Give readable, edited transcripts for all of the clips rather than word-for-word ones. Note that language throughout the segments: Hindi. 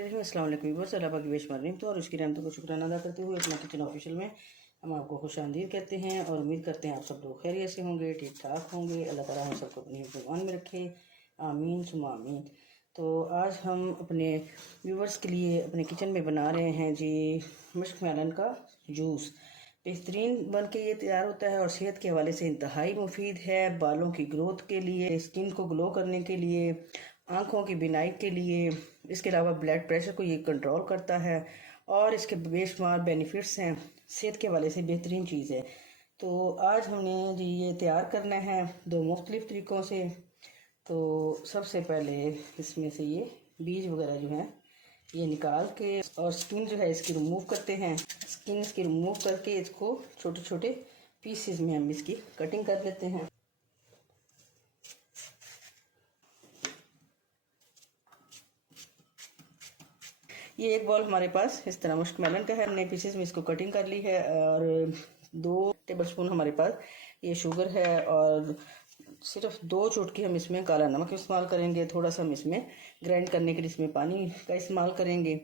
अस्सलाम वालेकुम व्यूअर्स, अल्लाह पाक की बेशुमार नेमतों और उसकी रहमतों को शुक्राना अदा करते हुए अपना किचन ऑफिशियल में हम आपको खुशामदीद कहते हैं और उम्मीद करते हैं आप सब लोग खैरियत से होंगे, ठीक ठाक होंगे। अल्लाह ताला हम सबको अपनी हिफ्ज़-ए-मान में रखे, आमीन सुम्मा आमीन। तो आज हम अपने व्यूअर्स के लिए अपने किचन में बना रहे हैं जी मस्क मेलन का जूस। बेहतरीन बन के ये तैयार होता है और सेहत के हवाले से इंतहाई मुफीद है। बालों की ग्रोथ के लिए, स्किन को ग्लो करने के लिए, आँखों की बिनाई के लिए, इसके अलावा ब्लड प्रेशर को ये कंट्रोल करता है और इसके बेशुमार बेनिफिट्स हैं। सेहत के हवाले से बेहतरीन चीज़ है। तो आज हमने जी ये तैयार करना है दो मुख्तलिफ तरीक़ों से। तो सबसे पहले इसमें से ये बीज वगैरह जो हैं ये निकाल के और स्किन जो है इसकी रिमूव करते हैं। स्किन इसकी रिमूव करके इसको छोटे छोटे पीसेस में हम इसकी कटिंग कर लेते हैं। ये एक बॉल हमारे पास इस तरह मस्क मेलन का है, हमने पीसेस में इसको कटिंग कर ली है। और 2 टेबलस्पून हमारे पास ये शुगर है और सिर्फ 2 चुटकी हम इसमें काला नमक इस्तेमाल करेंगे। थोड़ा सा हम इसमें ग्राइंड करने के लिए इसमें पानी का इस्तेमाल करेंगे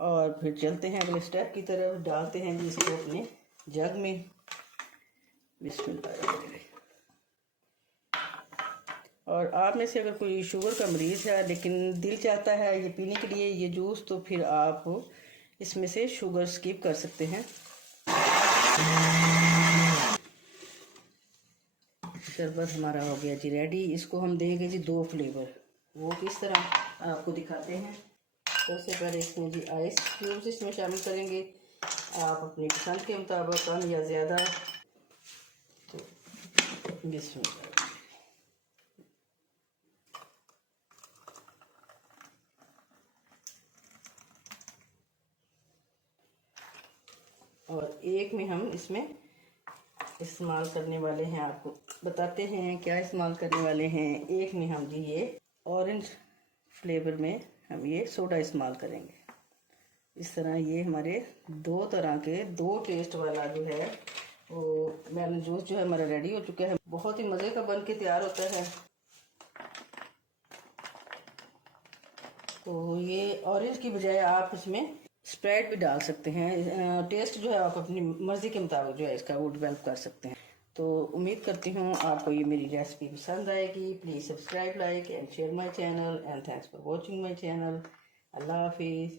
और फिर चलते हैं अगले स्टेप की तरफ। डालते हैं इसको अपने जग में। बिस्मिल्लाह। और आप में से अगर कोई शुगर का मरीज़ है लेकिन दिल चाहता है ये पीने के लिए ये जूस, तो फिर आप इसमें से शुगर स्किप कर सकते हैं। शरबत हमारा हो गया जी रेडी। इसको हम देंगे जी 2 फ्लेवर। वो किस तरह आपको दिखाते हैं। सबसे पहले इसमें जी आइस क्यूब्स इसमें शामिल करेंगे, आप अपनी पसंद के मुताबिक कम या ज़्यादा। तो बिस्मिल्लाह। और एक में हम इसमें इस्तेमाल करने वाले हैं, आपको बताते हैं क्या इस्तेमाल करने वाले हैं। एक में हम जी ये ऑरेंज फ्लेवर में हम ये सोडा इस्तेमाल करेंगे। इस तरह ये हमारे 2 तरह के 2 टेस्ट वाला जो है वो मेलन जूस जो है हमारा रेडी हो चुका है। बहुत ही मज़े का बन के तैयार होता है। तो ये ऑरेंज की बजाय आप इसमें स्प्राइट भी डाल सकते हैं। टेस्ट जो है आप अपनी मर्ज़ी के मुताबिक जो है इसका वो डेवलप कर सकते हैं। तो उम्मीद करती हूँ आपको ये मेरी रेसिपी पसंद आएगी। Please subscribe, like and share my channel and thanks for watching my channel. अल्लाह हाफिज़।